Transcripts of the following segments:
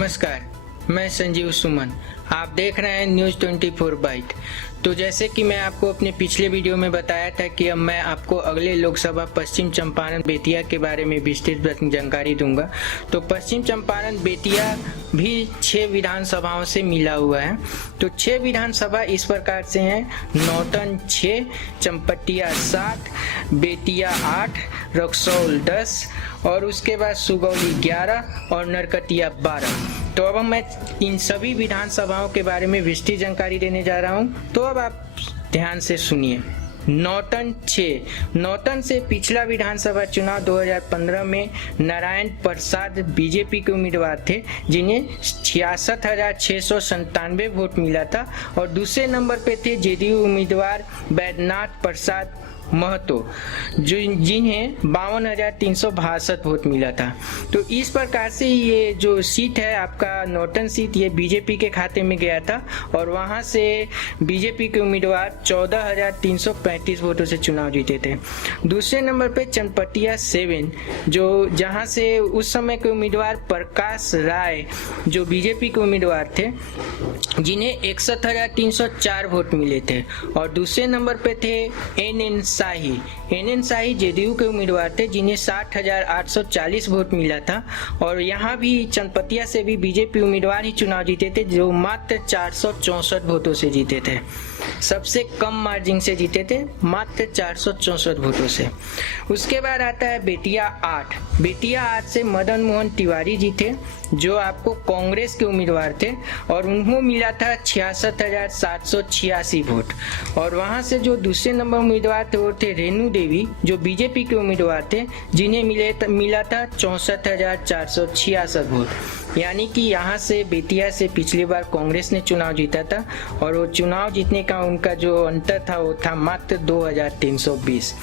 नमस्कार, मैं संजीव सुमन। आप देख रहे हैं न्यूज़ 24 बाइट। तो जैसे कि मैं आपको अपने पिछले वीडियो में बताया था कि अब मैं आपको अगले लोकसभा पश्चिम चंपारण बेतिया के बारे में विस्तृत जानकारी दूंगा। तो पश्चिम चंपारण बेतिया भी 6 विधानसभाओं से मिला हुआ है। तो 6 विधानसभा इस प्रकार से हैं: नौतन 6, चंपटिया 7, बेतिया 8, रक्सौल 10 और उसके बाद सुगौली 11 और नरकटिया 12। तो अब मैं इन सभी विधानसभाओं के बारे में विस्तृत जानकारी देने जा रहा हूं। तो अब आप ध्यान से सुनिए। नौतन 6, नौतन से पिछला विधानसभा चुनाव 2015 में नारायण प्रसाद बीजेपी के उम्मीदवार थे, जिन्हें 66,697 वोट मिला था। और दूसरे नंबर पे थे जेडीयू उम्मीदवार बैद्यनाथ प्रसाद महतो, जिन्हें 52,362 वोट मिला था। तो इस प्रकार से ये जो सीट है आपका नौतन सीट, ये बीजेपी के खाते में गया था और वहां से बीजेपी के उम्मीदवार 14,335 वोटों से चुनाव जीते थे। दूसरे नंबर पे चनपटिया 7, जो जहां से उस समय के उम्मीदवार प्रकाश राय, जो बीजेपी के उम्मीदवार थे, जिन्हें 61,304 वोट मिले थे। और दूसरे नंबर पे थे एन एन शाही जेडीयू के उम्मीदवार थे, जिन्हें 60,840 वोट मिला था। और यहाँ भी चनपटिया से भी बीजेपी उम्मीदवार ही चुनाव जीते थे, जो मात्र 464 वोटों से जीते थे। सबसे कम मार्जिन से जीते थे, मात्र 464 वोटों से। उसके बाद आता है बेतिया 8। बेतिया 8 से मदन मोहन तिवारी जीते, जो आपको कांग्रेस के उम्मीदवार थे और उन्हें मिला था 66,786 वोट। और वहां से जो दूसरे नंबर उम्मीदवार थे वो थे रेणु देवी, जो बीजेपी के उम्मीदवार थे, जिन्हें मिला था 64,466 वोट। यानी कि यहाँ से बेतिया से पिछली बार कांग्रेस ने चुनाव जीता था और वो चुनाव जीतने का उनका जो अंतर था वो था मात्र 2,320।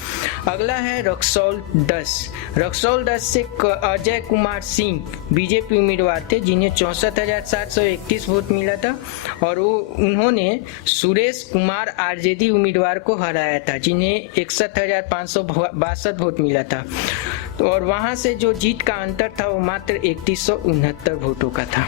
अगला है रक्सौल 10। रक्सौल 10 से अजय कुमार सिंह बीजेपी उम्मीदवार थे, जिन्हें 64,731 वोट मिला था। और उन्होंने सुरेश कुमार आरजेडी उम्मीदवार को हराया था, जिन्हें 61,562 वोट मिला था। और वहां से जो जीत का अंतर था वो मात्र 3169 वोटों का था।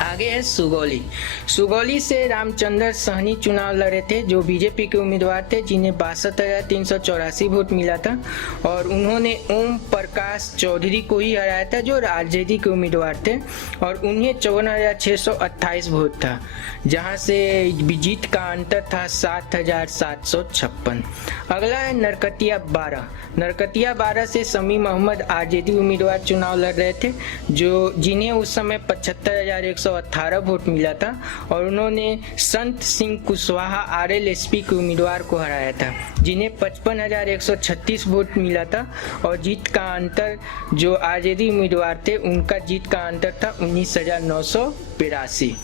आगे है सुगौली। सुगौली से रामचंद्र सहनी चुनाव लड़े थे, जो बीजेपी के उम्मीदवार थे, जिन्हें 62,384 वोट मिला था। और उन्होंने ओम प्रकाश चौधरी को ही हराया था, जो आरजेडी के उम्मीदवार थे, और उन्हें 54,628 वोट था, जहां से जीत का अंतर था 7,756। अगला है नरकटिया 12। नरकटिया 12 से समी मोहम्मद आरजेडी उम्मीदवार चुनाव लड़ रहे थे, जिन्हें उस समय 75,118 वोट मिला था। और उन्होंने संत सिंह कुशवाहा आरएलएसपी के उम्मीदवार को हराया था, जिन्हें 55,136 वोट मिला था। और जीत का अंतर, जो आरजेडी उम्मीदवार थे, उनका जीत का अंतर था 19,982।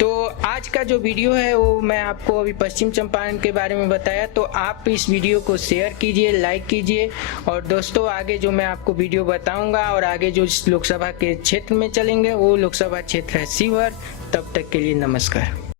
तो आज का जो वीडियो है वो मैं आपको अभी पश्चिम चंपारण के बारे में बताया। तो आप इस वीडियो को शेयर कीजिए, लाइक कीजिए। और दोस्तों, आगे जो मैं आपको वीडियो बताऊंगा और आगे जो लोकसभा के क्षेत्र में चलेंगे वो लोकसभा क्षेत्र है शिवहर। तब तक के लिए नमस्कार।